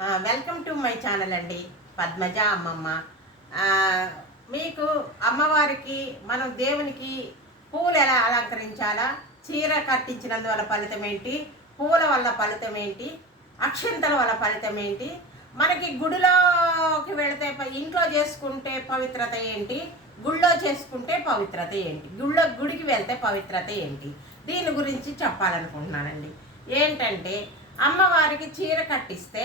Welcome to my channel అండి పద్మజ అమ్మమ్మ. మీకు అమ్మవారికి మనం దేవునికి పూలు ఎలా అలంకరించాలా? చీర కట్టించినందువల్ల ఫలితం ఏంటి? పూల వల్ల ఫలితం ఏంటి? అక్షింతల వల్ల ఫలితం ఏంటి? మనకి గుడిలోకి వెళితే ఇంట్లో చేసుకుంటే పవిత్రత ఏంటి? గుళ్ళో చేసుకుంటే పవిత్రత ఏంటి? గుళ్ళో గుడికి వెళ్తే పవిత్రత ఏంటి? దీని గురించి చెప్పాలనుకుంటున్నానండి. ఏంటంటే అమ్మవారికి చీర కట్టిస్తే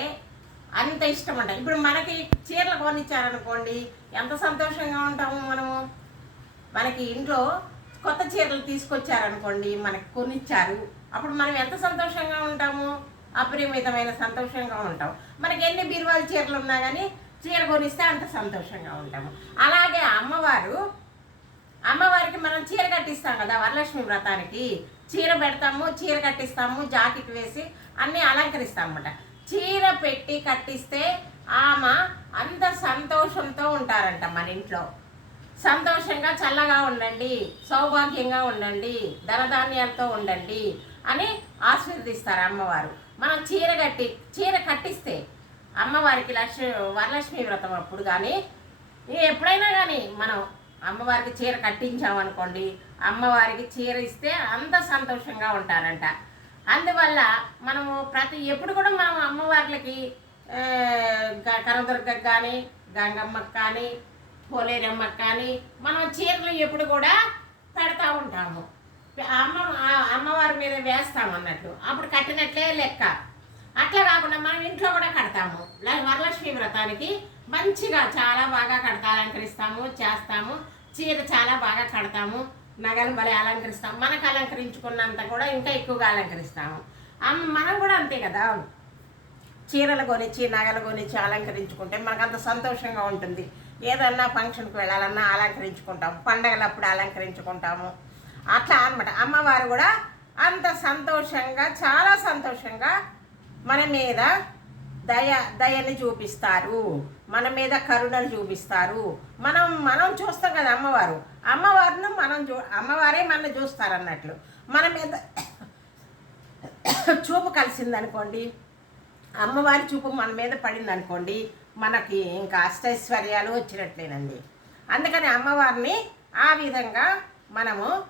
అంత ఇష్టం అంట ఇప్పుడు మనకి చీరలు కొనిచ్చారనుకోండి ఎంత సంతోషంగా ఉంటాము మనము? మనకి ఇంట్లో కొత్త చీరలు తీసుకొచ్చారనుకోండి మనకి కొనిచ్చారు. అప్పుడు మనం ఎంత సంతోషంగా ఉంటాము? అపరిమితమైన సంతోషంగా ఉంటాం. మనకి ఎన్ని బీరువాల చీరలు ఉన్నా కానీ చీర కొనిస్తే అంత సంతోషంగా ఉంటాము. అలాగే అమ్మవారు అమ్మవారికి మనం చీర కట్టిస్తాం కదా వరలక్ష్మి వ్రతానికి. చీర పెడతాము చీర కట్టిస్తాము జాకెట్ వేసి అన్నీ అలంకరిస్తాం అన్నమాట చీర పెట్టి కట్టిస్తే ఆమె అంత సంతోషంతో ఉంటారంట మన ఇంట్లో. సంతోషంగా చల్లగా ఉండండి సౌభాగ్యంగా ఉండండి ధనధాన్యాలతో ఉండండి అని ఆశీర్వదిస్తారు అమ్మవారు. మనం చీర కట్టి చీర కట్టిస్తే అమ్మవారికి లక్ష్మి వరలక్ష్మి వ్రతం అప్పుడు కానీ ఎప్పుడైనా కానీ మనం అమ్మవారికి చీర కట్టించామనుకోండి అమ్మవారికి చీర ఇస్తే అంత సంతోషంగా ఉంటారంట. అందువల్ల మనము ప్రతి ఎప్పుడు కూడా మనం అమ్మవార్లకి కరదుర్గకు గ- కానీ గంగమ్మకు కానీ పోలేరమ్మకు కానీ మనం చీరలు ఎప్పుడు కూడా పెడతా ఉంటాము. అమ్మ అమ్మవారి మీద వేస్తాం అన్నట్లు. అప్పుడు కట్టినట్లే లెక్క. అట్లా కాకుండా మనం ఇంట్లో కూడా కడతాము. వరలక్ష్మి వ్రతానికి మంచిగా చాలా బాగా కడతా అలంకరిస్తాము చేస్తాము. చీర చాలా బాగా కడతాము. నగలు భలే అలంకరిస్తాం. మనకు అలంకరించుకున్నంత కూడా ఇంకా ఎక్కువగా అలంకరిస్తాము. అమ్మ మనం కూడా అంతే కదా? చీరలు కొనిచ్చి నగలు కొనిచ్చి అలంకరించుకుంటే మనకు అంత సంతోషంగా ఉంటుంది. ఏదన్నా ఫంక్షన్కి వెళ్ళాలన్నా అలంకరించుకుంటాం. పండగలప్పుడు అలంకరించుకుంటాము. అట్లా అనమాట అమ్మవారు కూడా అంత సంతోషంగా చాలా సంతోషంగా మన మీద దయ దయని చూపిస్తారు. మన మీద కరుణను చూపిస్తారు. మనం మనం చూస్తాం కదా అమ్మవారు. అమ్మవారిని మనం చూ అమ్మవారే మనల్ని చూస్తారు అన్నట్లు మన మీద చూపు కలిసిందనుకోండి అమ్మవారి చూపు మన మీద పడింది అనుకోండి మనకి ఇంకా అష్టైశ్వర్యాలు వచ్చినట్లేనండి. అందుకని అమ్మవారిని ఆ విధంగా మనము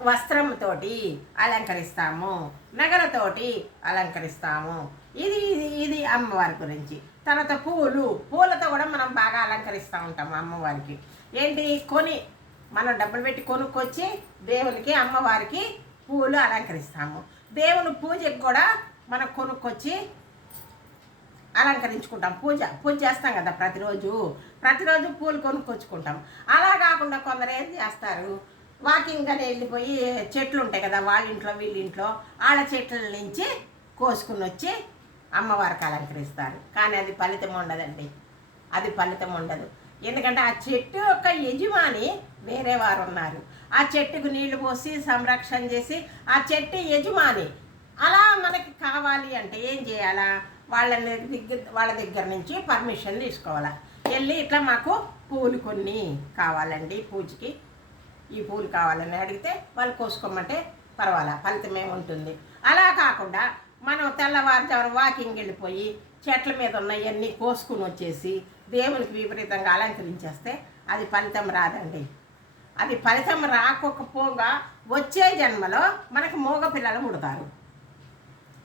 వస్త్రంతోటి అలంకరిస్తాము నగలతోటి అలంకరిస్తాము. ఇది ఇది ఇది అమ్మవారి గురించి. తర్వాత పూలు పూలతో కూడా మనం బాగా అలంకరిస్తూ ఉంటాము అమ్మవారికి. ఏంటి? కొని మనం డబ్బులు పెట్టి కొనుక్కొచ్చి దేవునికి అమ్మవారికి పూలు అలంకరిస్తాము. దేవుని పూజకి కూడా మనం కొనుక్కొచ్చి అలంకరించుకుంటాం. పూజ పూజ చేస్తాం కదా ప్రతిరోజు. ప్రతిరోజు పూలు కొనుక్కొచ్చుకుంటాం. అలా కాకుండా కొందరు ఏం చేస్తారు? వాకింగ్ అని వెళ్ళిపోయి చెట్లు ఉంటాయి కదా వాళ్ళ ఇంట్లో వీళ్ళ ఇంట్లో వాళ్ళ చెట్ల నుంచి కోసుకుని వచ్చి అమ్మవారికి అలంకరిస్తారు. కానీ అది ఫలితం ఉండదండి. అది ఫలితం ఉండదు. ఎందుకంటే ఆ చెట్టు యొక్క యజమాని వేరే వారు ఉన్నారు. ఆ చెట్టుకు నీళ్ళు పోసి సంరక్షణ చేసి ఆ చెట్టు యజమాని అలా మనకి కావాలి అంటే ఏం చేయాలా? వాళ్ళని దగ్గర వాళ్ళ దగ్గర నుంచి పర్మిషన్ తీసుకోవాలా. వెళ్ళి ఇట్లా మాకు పూలు కొన్ని కావాలండి పూజకి. ఈ పూలు కావాలని అడిగితే వాళ్ళు కోసుకోమంటే పర్వాలా ఫలితం ఏముంటుంది? అలా కాకుండా మనం తెల్లవారుజామున వాకింగ్ వెళ్ళిపోయి చెట్ల మీద ఉన్నవన్నీ కోసుకుని వచ్చేసి దేవునికి విపరీతంగా అలంకరించేస్తే అది ఫలితం రాదండి. అది ఫలితం రాకపోగా వచ్చే జన్మలో మనకు మూగ పిల్లలు పుడతారు.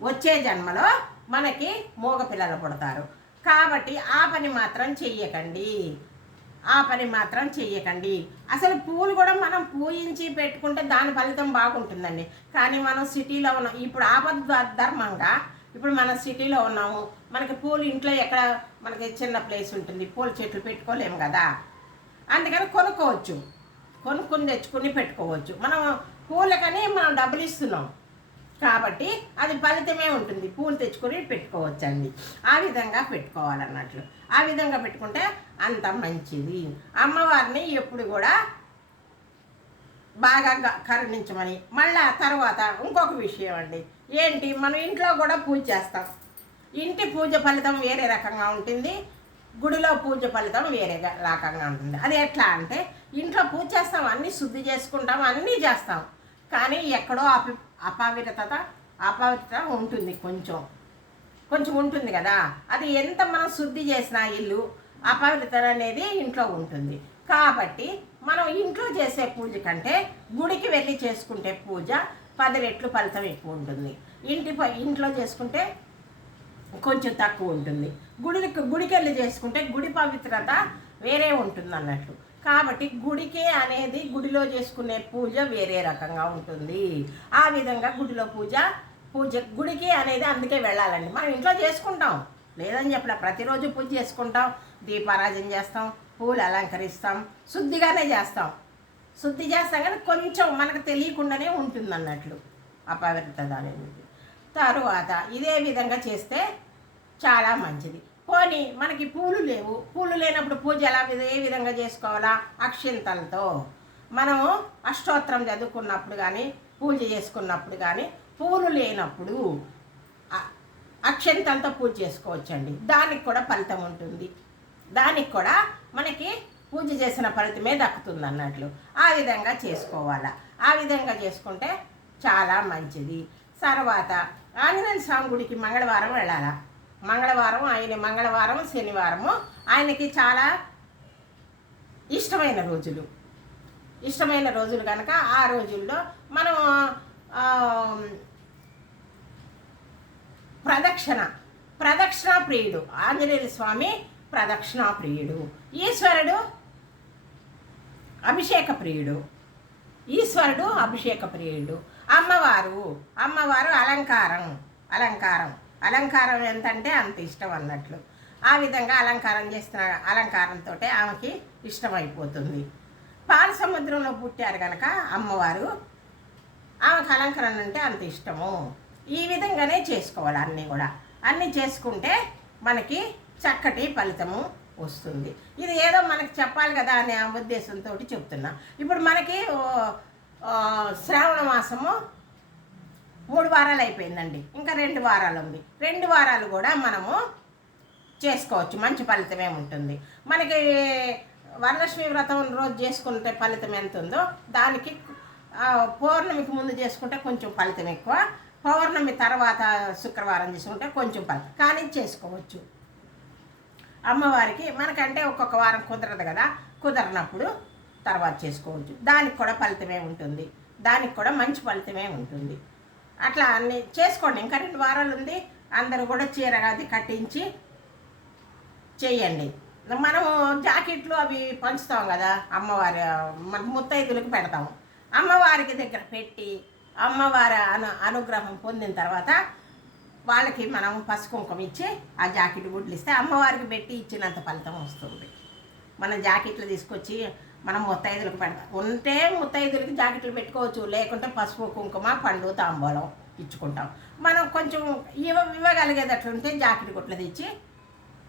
వచ్చే జన్మలో మనకి మూగ పిల్లలు పుడతారు. కాబట్టి ఆ పని మాత్రం చెయ్యకండి. ఆ పని మాత్రం చెయ్యకండి. అసలు పూలు కూడా మనం పూజించి పెట్టుకుంటే దాని ఫలితం బాగుంటుందండి. కానీ మనం సిటీలో ఉన్నాం. ఇప్పుడు ఆపద్ ధర్మంగా ఇప్పుడు మనం సిటీలో ఉన్నాము. మనకి పూలు ఇంట్లో ఎక్కడ మనకి చిన్న ప్లేస్ ఉంటుంది. పూల చెట్లు పెట్టుకోలేము కదా. అందుకని కొనుక్కోవచ్చు. కొనుక్కొని తెచ్చుకుని పెట్టుకోవచ్చు. మనం పూలకని మనం డబ్బులు ఇస్తున్నాం. కాబట్టి అది ఫలితమే ఉంటుంది. పూలు తెచ్చుకొని పెట్టుకోవచ్చండి. ఆ విధంగా పెట్టుకోవాలన్నట్లు. ఆ విధంగా పెట్టుకుంటే అంత మంచిది. అమ్మవారిని ఎప్పుడు కూడా బాగా కరుణించమని. మళ్ళా తర్వాత ఇంకొక విషయం అండి. ఏంటి? మనం ఇంట్లో కూడా పూజ చేస్తాం. ఇంటి పూజ ఫలితం వేరే రకంగా ఉంటుంది. గుడిలో పూజ ఫలితం వేరే రకంగా ఉంటుంది. అది ఎట్లా అంటే ఇంట్లో పూజ చేస్తాం అన్నీ శుద్ధి చేసుకుంటాం అన్నీ చేస్తాం. కానీ ఎక్కడో అపి అపవిత్రత అపవిత్రత ఉంటుంది కొంచెం. కొంచెం ఉంటుంది కదా. అది ఎంత మనం శుద్ధి చేసినా ఇల్లు అపవిత్రత అనేది ఇంట్లో ఉంటుంది. కాబట్టి మనం ఇంట్లో చేసే పూజ కంటే గుడికి వెళ్ళి చేసుకుంటే పూజ పది రెట్లు ఫలితం ఎక్కువ ఉంటుంది. ఇంటి ఇంట్లో చేసుకుంటే కొంచెం తక్కువ ఉంటుంది. గుడికి గుడికి వెళ్ళి చేసుకుంటే గుడి పవిత్రత వేరే ఉంటుంది అన్నట్లు. కాబట్టి గుడికే అనేది గుడిలో చేసుకునే పూజ వేరే రకంగా ఉంటుంది. ఆ విధంగా గుడిలో పూజ పూజ గుడికి అనేది అందుకే వెళ్ళాలండి. మనం ఇంట్లో చేసుకుంటాం. లేదని చెప్పలే ప్రతిరోజు పూజ చేసుకుంటాం. దీపారాజన చేస్తాం పూలు అలంకరిస్తాం శుద్ధిగానే చేస్తాం. శుద్ధి చేస్తాం కానీ కొంచెం మనకు తెలియకుండానే ఉంటుంది అన్నట్లు అపవిత్రత అనేది. తరువాత ఇదే విధంగా చేస్తే చాలా మంచిది. పోనీ మనకి పూలు లేవు. పూలు లేనప్పుడు పూజ ఎలా ఏ విధంగా చేసుకోవాలా? అక్షింతలతో. మనము అష్టోత్తరం చదువుకున్నప్పుడు కానీ పూజ చేసుకున్నప్పుడు కానీ పూలు లేనప్పుడు అక్షంతంతో అక్షంతలతో పూజ చేసుకోవచ్చండి. దానికి కూడా ఫలితం ఉంటుంది. దానికి కూడా మనకి పూజ చేసిన ఫలితమే దక్కుతుంది అన్నట్లు. ఆ విధంగా చేసుకోవాలా. ఆ విధంగా చేసుకుంటే చాలా మంచిది. తర్వాత ఆంజనేయ స్వామి గుడికి మంగళవారం వెళ్ళాలా? మంగళవారం ఆయన మంగళవారం శనివారము. ఆయనకి చాలా ఇష్టమైన రోజులు. ఇష్టమైన రోజులు కనుక ఆ రోజుల్లో మనం ప్రదక్షిణ ప్రదక్షిణ ప్రియుడు. ఆంజనేయ స్వామి ప్రదక్షిణ ప్రియుడు. ఈశ్వరుడు అభిషేక ప్రియుడు. ఈశ్వరుడు అభిషేక ప్రియుడు. అమ్మవారు అమ్మవారు అలంకారం అలంకారం. అలంకారం ఎంతంటే అంత ఇష్టం అన్నట్లు. ఆ విధంగా అలంకారం చేస్తున్న అలంకారంతో ఆమెకి ఇష్టమైపోతుంది. పాల సముద్రంలో పుట్టారు కనుక అమ్మవారు ఆమెకు అలంకరణ అంటే అంత ఇష్టము. ఈ విధంగానే చేసుకోవాలి అన్నీ కూడా. అన్నీ చేసుకుంటే మనకి చక్కటి ఫలితము వస్తుంది. ఇది ఏదో మనకి చెప్పాలి కదా అనే ఉద్దేశంతో చెప్తున్నా. ఇప్పుడు మనకి శ్రావణ మాసము మూడు వారాలు అయిపోయిందండి. ఇంకా రెండు వారాలు ఉంది. రెండు వారాలు కూడా మనము చేసుకోవచ్చు. మంచి ఫలితమే ఉంటుంది మనకి వరలక్ష్మి వ్రతం రోజు చేసుకుంటే ఫలితం ఎంత ఉందో దానికి పౌర్ణమికి ముందు చేసుకుంటే కొంచెం ఫలితం ఎక్కువ. పౌర్ణమి తర్వాత శుక్రవారం చేసుకుంటే కొంచెం ఫలితం. కానీ చేసుకోవచ్చు. అమ్మవారికి మనకంటే ఒక్కొక్క వారం కుదరదు కదా. కుదరనప్పుడు తర్వాత చేసుకోవచ్చు. దానికి కూడా ఫలితమే ఉంటుంది దానికి కూడా మంచి ఫలితమే ఉంటుంది అట్లా అన్ని చేసుకోండి. ఇంకా రెండు వారాలు ఉంది. అందరూ కూడా చీర అది కట్టించి చేయండి. మనము జాకెట్లు అవి పంచుతాం కదా అమ్మవారి మన ముత్తైదులకు పెడతాము. అమ్మవారికి దగ్గర పెట్టి అమ్మవారి అను అనుగ్రహం పొందిన తర్వాత వాళ్ళకి మనం పసుపు ఇచ్చి ఆ జాకెట్ గుడ్లు ఇస్తే అమ్మవారికి పెట్టి ఇచ్చినంత ఫలితం వస్తుంది. మన జాకెట్లు తీసుకొచ్చి మనం ముత్తైదులకు పెడతాం ఉంటే ముత్తైదులకి జాకెట్లు పెట్టుకోవచ్చు లేకుంటే పసుపు కుంకుమ పండు తాంబూలం ఇచ్చుకుంటాం. మనం కొంచెం ఇవ్వ ఇవ్వగలిగేటట్లుంటే జాకెట్ గుట్ల తెచ్చి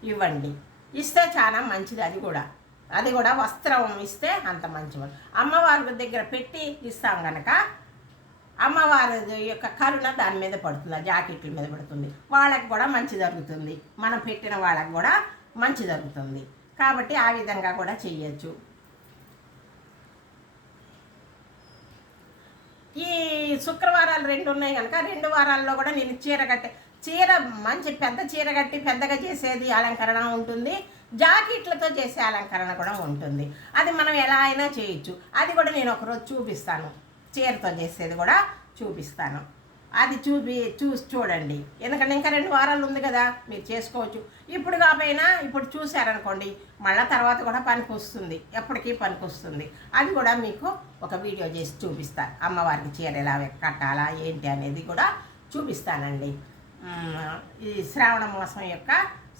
ఇవ్వండి. ఇస్తే చాలా మంచిది అది కూడా. అది కూడా వస్త్రం ఇస్తే అంత మంచిది. అమ్మవారి దగ్గర పెట్టి ఇస్తాం కనుక అమ్మవారి యొక్క కరుణ దాని మీద పడుతుంది ఆ జాకెట్ల మీద పడుతుంది. వాళ్ళకి కూడా మంచి జరుగుతుంది. మనం పెట్టిన వాళ్ళకి కూడా మంచి జరుగుతుంది. కాబట్టి ఆ విధంగా కూడా చేయొచ్చు ఈ శుక్రవారాలు రెండు ఉన్నాయి కనుక రెండు వారాల్లో కూడా నేను చీర కట్టి చీర మంచి పెద్ద చీర కట్టి పెద్దగా చేసేది అలంకరణ ఉంటుంది. జాకెట్లతో చేసే అలంకరణ కూడా ఉంటుంది. అది మనం ఎలా అయినా చేయొచ్చు. అది కూడా నేను ఒకరోజు చూపిస్తాను. చీరతో చేసేది కూడా చూపిస్తాను. అది చూపి చూసి చూడండి. ఎందుకంటే ఇంకా రెండు వారాలు ఉంది కదా మీరు చేసుకోవచ్చు. ఇప్పుడు కాకపోయినా ఇప్పుడు చూశారనుకోండి మళ్ళీ తర్వాత కూడా పనికి వస్తుంది. ఎప్పటికీ పనికి వస్తుంది. అది కూడా మీకు ఒక వీడియో చేసి చూపిస్తా. అమ్మవారికి చీర ఎలా కట్టాలా ఏంటి అనేది కూడా చూపిస్తానండి. ఈ శ్రావణ మాసం యొక్క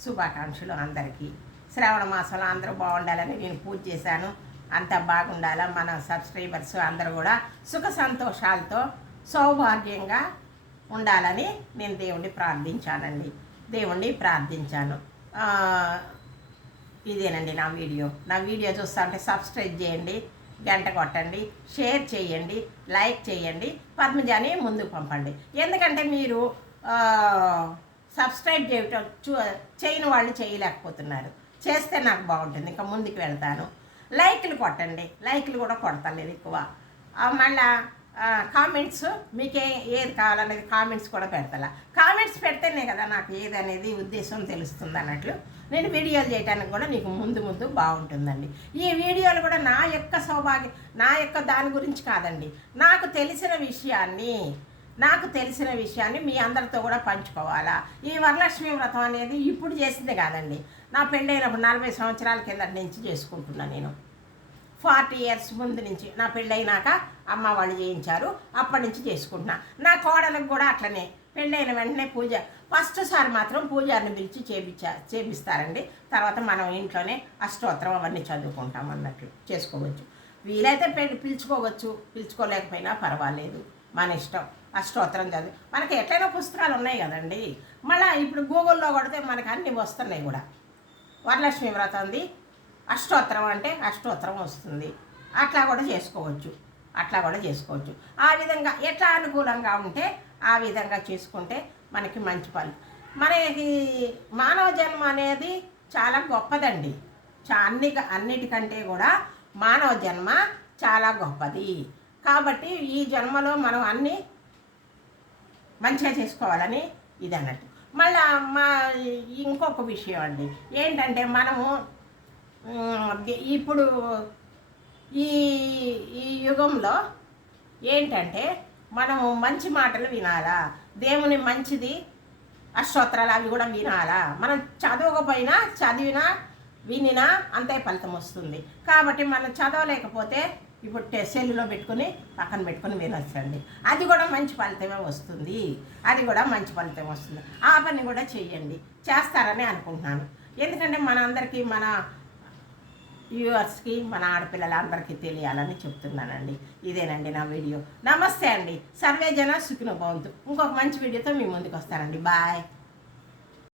శుభాకాంక్షలు అందరికీ. శ్రావణ మాసంలో అందరూ బాగుండాలని నేను పూజ చేశాను. అంతా బాగుండాలా మన సబ్స్క్రైబర్స్ అందరూ కూడా సుఖ సంతోషాలతో సౌభాగ్యంగా ఉండాలని నేను దేవుణ్ణి ప్రార్థించానండి. దేవుణ్ణి ప్రార్థించాను. ఇదేనండి నా వీడియో. నా వీడియో చూస్తా అంటే సబ్స్క్రైబ్ చేయండి గంట కొట్టండి షేర్ చేయండి లైక్ చేయండి పద్మజాని ముందుకు పంపండి. ఎందుకంటే మీరు సబ్స్క్రైబ్ చేయటం చూ చేయని వాళ్ళు చేయలేకపోతున్నారు. చేస్తే నాకు బాగుంటుంది ఇంకా ముందుకు వెళ్తాను. లైక్లు కొట్టండి లైక్లు కూడా కొడతలేదు ఎక్కువ. మళ్ళీ మళ్ళా కామెంట్స్ మీకే ఏది కావాలనేది కామెంట్స్ కూడా పెడతా కామెంట్స్ పెడితేనే కదా నాకు ఏది అనేది ఉద్దేశం తెలుస్తుంది అన్నట్లు నేను వీడియోలు చేయడానికి కూడా నీకు ముందు ముందు బాగుంటుందండి. ఈ వీడియోలు కూడా నా యొక్క సౌభాగ్యం నా యొక్క దాని గురించి కాదండి. నాకు తెలిసిన విషయాన్ని నాకు తెలిసిన విషయాన్ని మీ అందరితో కూడా పంచుకోవాలా? ఈ వరలక్ష్మి వ్రతం అనేది ఇప్పుడు చేసిందే కాదండి. నా పెళ్ళైనప్పుడు నలభై సంవత్సరాల కింద నుంచి చేసుకుంటున్నాను నేను. ఫార్టీ ఇయర్స్ ముందు నుంచి నా పెళ్ళైనాక అమ్మ వాళ్ళు చేయించారు అప్పటి నుంచి చేసుకుంటున్నా. నా కోడలకు కూడా అట్లనే. పెళ్ళైన వెంటనే పూజ. ఫస్ట్ సారి మాత్రం పూజారిని పిలిచి చేపించా చేపిస్తారండి. తర్వాత మనం ఇంట్లోనే అష్టోత్తరం అవన్నీ చదువుకుంటాం అన్నట్లు చేసుకోవచ్చు. వీలైతే పెళ్ళి పిలుచుకోవచ్చు. పిలుచుకోలేకపోయినా పర్వాలేదు. మన ఇష్టం. అష్టోత్తరం చదువు. మనకి ఎట్లయినా పుస్తకాలు ఉన్నాయి కదండి. మళ్ళీ ఇప్పుడు గూగుల్లో కొడితే మనకి అన్నీ వస్తున్నాయి కూడా. వరలక్ష్మి వ్రతంది. అష్టోత్తరం అంటే అష్టోత్తరం వస్తుంది. అట్లా కూడా చేసుకోవచ్చు. అట్లా కూడా చేసుకోవచ్చు. ఆ విధంగా ఎట్లా అనుకూలంగా ఉంటే ఆ విధంగా చేసుకుంటే మనకి మంచి పని మనకి మానవ జన్మ అనేది చాలా గొప్పదండి. చా అన్ని అన్నిటికంటే కూడా మానవ జన్మ చాలా గొప్పది. కాబట్టి ఈ జన్మలో మనం అన్నీ మంచిగా చేసుకోవాలని ఇది అన్నట్టు మళ్ళా మా ఇంకొక విషయం అండి. ఏంటంటే మనము ఇప్పుడు ఈ ఈ యుగంలో ఏంటంటే మనము మంచి మాటలు వినాలా? దేవుని మంచిది అష్టోత్తరాలు అవి కూడా వినాలా? మనం చదవకపోయినా చదివినా వినినా అంతే ఫలితం వస్తుంది. కాబట్టి మనం చదవలేకపోతే ఇప్పుడు సెల్లులో పెట్టుకుని పక్కన పెట్టుకుని వినొచ్చండి. అది కూడా మంచి ఫలితమే వస్తుంది. అది కూడా మంచి ఫలితం వస్తుంది. ఆ పని కూడా చెయ్యండి. చేస్తారని అనుకుంటున్నాను. ఎందుకంటే మన అందరికీ మన వ్యూవర్స్కి మన ఆడపిల్లలందరికీ తెలియాలని చెప్తున్నానండి. ఇదేనండి నా వీడియో. నమస్తే అండి. సర్వేజన జన భవంతు ఇంకొక మంచి వీడియోతో మీ ముందుకు వస్తానండి బాయ్.